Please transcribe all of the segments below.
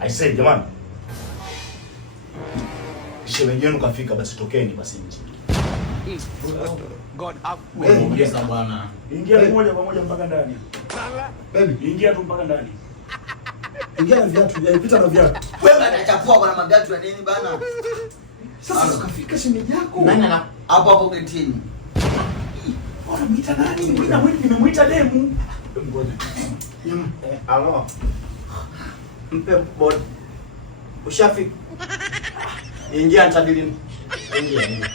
I said jamani. Shemeji yenu kafika, basi tokeni basi nje. God up. Ongeza bwana. Ingia moja kwa moja mpaka ndani. Baby, ingia tu mpaka ndani. Ingia na viatu, pita na viatu. Wewe unachafua kwa maviatu ya nini bana? Sasa ukafika shemeji yako. Nani ana hapo getini? Unamuita nani? Nimemuita demu. Ngoja. Alo. Mpe bod. Ushafika. Ingia nitadili. Ingia.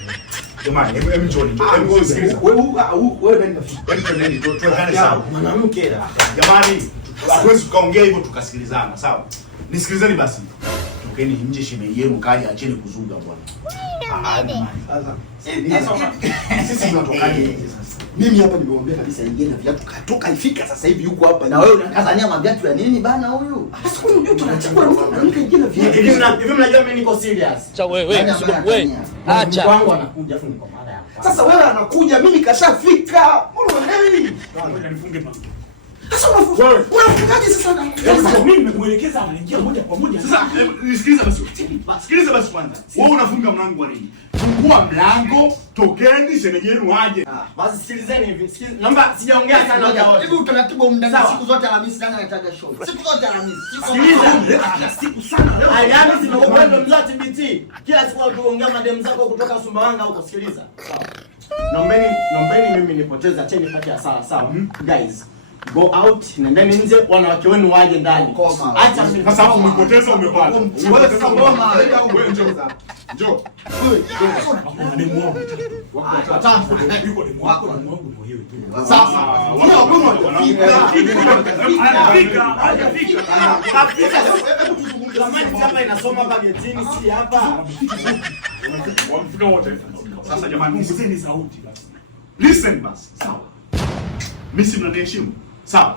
Jamani, hebu njoni. Hebu sikiliza. Wewe nani kafika? Hebu twendeni tuwekane sawa. Mwanamke. Jamani, hatuwezi tukaongea hivyo tukasikilizana, sawa? Nisikilizeni basi. Tokeni nje, shemeji yenu kaja, acheni kuzuga bwana. Sisi tunatokaje nje sasa? Mimi hapa nimemwambia kabisa ingia na viatu, katoka ifika sasa hivi yuko hapa. Na wewe unakazania maviatu ya nini bana huyu? Sasa kwa nini tunachukua mwanamke ingia na viatu? Hivi mnajua mimi niko serious. Cha wewe. Acha. Kwangu anakuja afu niko mara ya kwanza. Sasa wewe anakuja, mimi kashafika. Mbona unaelewi? Ngoja nifunge mlango. Sasa unafungaje sasa na? Sasa mimi nimekuelekeza anaingia moja kwa moja. Sasa nisikilize basi. Sikiliza basi kwanza. Wewe unafunga mlango kwa nini? Fungua mlango, tokeni, shemeji yenu aje. Basi sikilizeni hivi. Naomba sijaongea sana hoja. Hivi utaratibu wa muda siku zote Alhamisi nani anataka show? Siku zote Alhamisi. Sikiliza. Siku sana leo. Alhamisi ndio kwenda mzati BT. Kila siku tuongea madem zako kutoka Sumbawanga huko, sikiliza. Sawa. Naombeni mimi nipoteza cheni kati ya sawa. Guys, go out, nendeni nje, wanawake wenu waje ndani. Acha sasa hapo umepoteza umepata. Wewe sasa ngoma, wewe njoo. Njoo. Wewe ni muongo. Watatu. Yuko ni muongo ndio hiyo tu. Sasa, hapa inasoma hapa getini, si hapa. Wamfika wote. Sasa jamani, ongezeni sauti basi. Listen basi. Sawa. Mimi si mnaniheshimu. Sawa.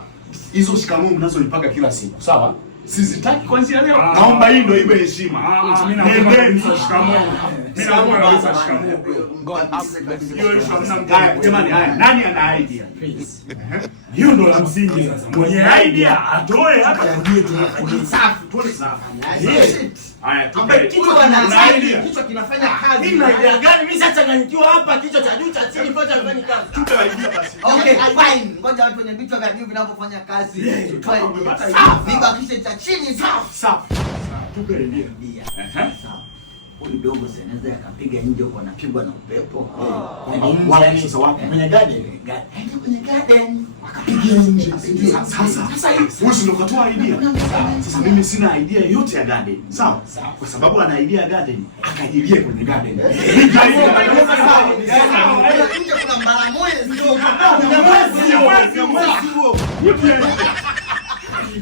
Hizo shikamoo mnazonipaka kila siku. Sawa? Sizitaki kuanzia leo. Naomba hii ndio iwe heshima. Nendeni shikamoo. Mimi naomba shikamoo. God up. Hiyo heshima. Jamani, haya. Nani ana idea? Hiyo ndo la msingi sasa. Mwenye idea atoe hata kujie tu. Safi, tuone safi. Haya, tupe kichwa na idea. Kichwa kinafanya kazi. Mimi na idea gani? Mimi sasa changanyikiwa hapa, kichwa cha juu cha chini pote hafanyi kazi. tupe idea basi. Okay, fine. Ngoja watu wenye vichwa vya juu vinavyofanya kazi. Tupe idea. Vibakishe cha chini safi. Safi. Tupe idea. Sawa. Huyu dogo seneza akapiga nje huko anapigwa na upepo. Wapi sasa wapi? Kwenye garden. Kwenye garden. Akapigia nje. Sasa wewe ndio ukatoa idea. Sasa mimi sina idea yoyote ya garden. Sawa? Kwa sababu ana idea ya garden, akajilie kwenye garden. Nje kuna mbaramoe sio. Kuna mwezi huo.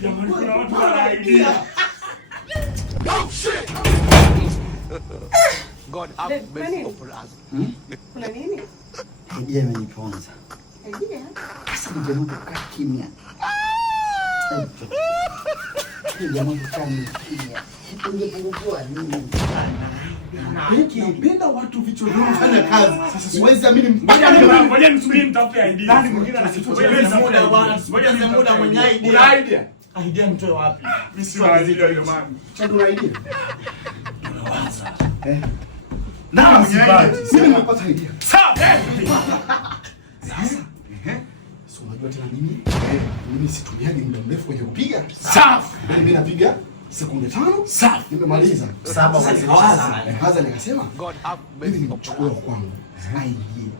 Jamani, kuna watu wana idea. God up. Kuna nini? Idea imeniponza. Idea? Sasa nijaribu kukaa kimya. Jamaa kukaa kimya. Ungepungua nini? Nikipenda watu vichwa vyao fanya kazi. Sasa siwezi amini. Ngoja nisubiri nitafute idea. Nani mwingine anasifuatilia muda bwana. Ngoja ni muda mwenye idea. Una idea? Idea mtoe wapi? Mimi sina idea hiyo man. Chadu na idea. Tunawaza. Nani mwenye idea? Mimi nimepata idea. Sawa. Sasa. So unajua tena nini? Mimi situmiagi muda mrefu kwenye kupiga. Safi. Mimi napiga sekunde 5. Safi. Nimemaliza. Sasa nikasema God up. mimi nimechukua kwangu.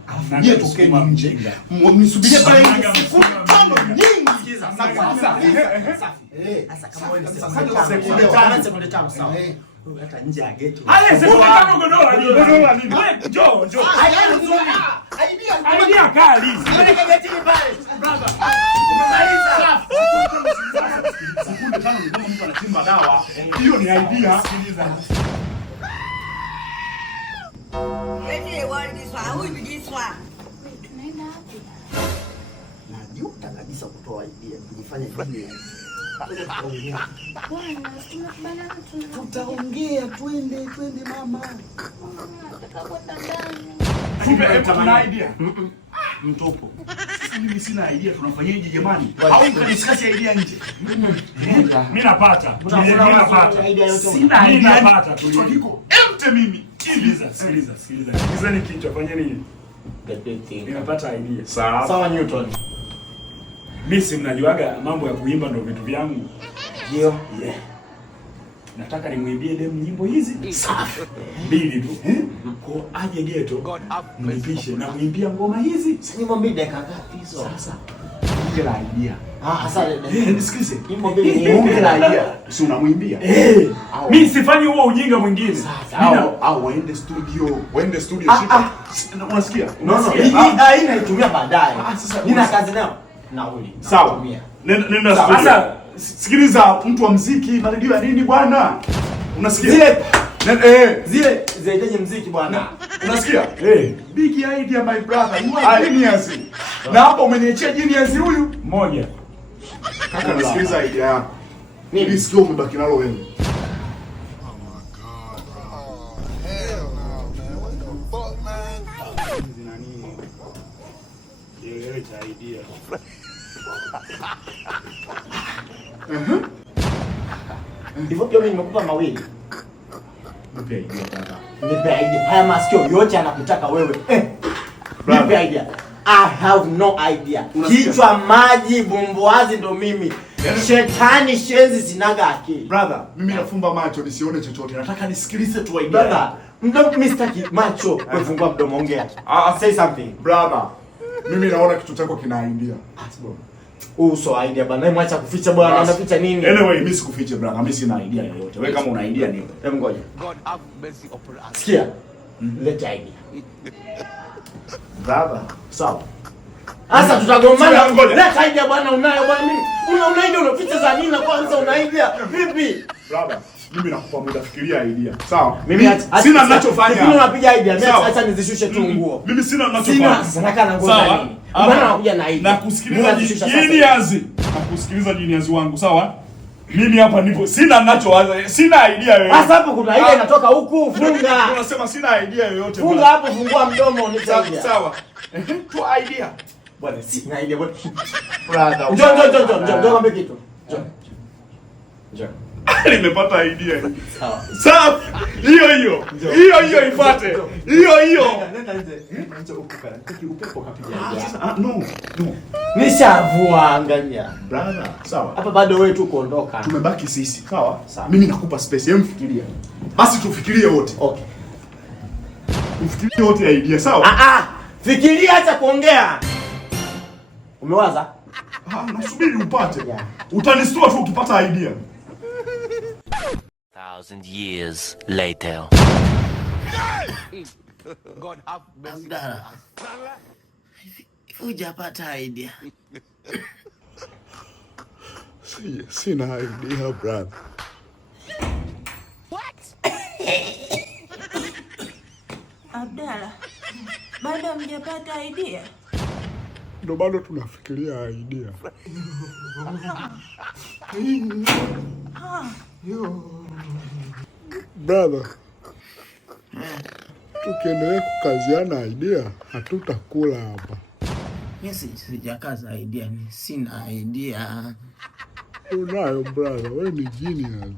Alafu yeye tokeni nje. Mnisubirie pale nje sekunde 5 nyingi. Sasa kama wewe sekunde 5 sawa. Hata nje ya gate. Ale sekunde 5 godoa nini? Wewe njoo. Idea kali. Nipeleke getini pale. Brother. Umemaliza. Sekunde 5 ni kama mtu anachimba dawa. Hiyo ni idea. Sikiliza. Tunaenda wapi? Najuta kabisa kutoa idea kujifanya idea. Bwana, tunakubaliana Tutaongea twende mama. nataka kwenda ndani. Tupe tuna idea. Mtupu. Sasa mimi sina idea tunafanyaje jamani? Au mkadiscuss idea nje? Mimi napata. Mimi napata. Sina idea. Napata. Kichwa kiko empty mimi. Sikiliza. Sikilizeni kichwa, fanyeni. Ninapata idea. Sawa Newton. Mimi si mnajuaga mambo ya kuimba ndio vitu vyangu. Ndio. Yeah. Nataka nimwimbie demu nyimbo hizi. Safi. 2 tu. Kwa aje ghetto. Mnipishe na kuimbia ngoma hizi. Si nyimbo 2 dakika ngapi hizo? Sasa. Bunge la idea. Sasa Nisikize. nyimbo 2 Bunge la idea. Si unamwimbia? Mimi sifanyi huo ujinga mwingine. Au waende studio. Waende studio shika. Unasikia? No. Hii naitumia baadaye. Sasa nina kazi nayo. Nauli. Sawa. Nenda studio. Sasa sikiliza mtu wa muziki, maredio ya nini bwana? Unasikia? Zile zinahitaji muziki bwana. Unasikia? Big idea my brother. You are genius. Na hapo umeniachia genius huyu mmoja. Kaka nasikiliza idea yako. Mimi sikio umebaki nalo wewe. Hivyo pia mimi nimekupa mawili. Nipe idea kaka. Nipe idea. Haya masikio yote anakutaka wewe. Nipe idea. I have no idea. Kichwa maji bumbuazi ndo mimi. Shetani shenzi sinaga akili. Brother, mimi nafumba macho nisione chochote. Nataka nisikilize tu idea. Brother, mdomo mistaki macho. Wewe fungua mdomo ongea. Say something. Brother, mimi naona kitu chako kina idea. Uso idea bana, mwacha kuficha bwana, unaficha nini? Anyway, mimi sikufiche brother, mimi sina idea yoyote. Wewe kama una idea nipe. Hebu ngoja. Sikia. Leta idea. Brother, sawa. Sasa tutagombana. Leta idea bwana, unayo bwana mimi. Una idea unaficha za nini kwanza una idea? Vipi? Brother, mimi nakupa muda fikiria idea. Sawa. Mimi sina ninachofanya. Mimi unapiga idea, mimi acha nizishushe tu nguo. Mimi sina ninachofanya. Sasa nakaa na nguo za nini? Mbona unakuja na idea? Na kusikiliza genius. Na kusikiliza genius wangu, sawa? Mimi hapa nipo sina ninachowaza. Sina idea yoyote. Sasa hapo kuna idea inatoka huku, funga. Unasema sina idea yoyote. Funga hapo, fungua mdomo unisaidie. Sawa. Tu idea. Bwana sina idea bwana. Brother. Njoo ngombe kitu. Njoo. Nimepata idea. Sawa. Sawa. Hiyo ifuate. Hiyo. Nenda nje. Nje ukukana. Taki upepo kapiga idea. No. Nishavua angalia. Brother, sawa. Hapa bado wewe tu kuondoka. Tumebaki sisi. Sawa? Mimi nakupa space. Hebu fikiria. Basi tufikirie wote. Okay. Tufikirie wote idea, sawa? Fikiria hata kuongea. Umewaza? Nasubiri upate. Utanistua tu ukipata idea. 1,000 years later. God have mercy. Hujapata idea. Sina idea, brother. Abdalla, bado hamjapata idea? Ndo bado tunafikiria idea. Brother, tukiendelea kukaziana idea, hatutakula hapa. Yes, sijakaza idea, ni sina idea. Unayo brother, wewe ni genius.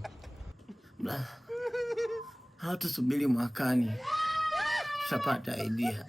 Hatusubiri mwakani. Tutapata idea.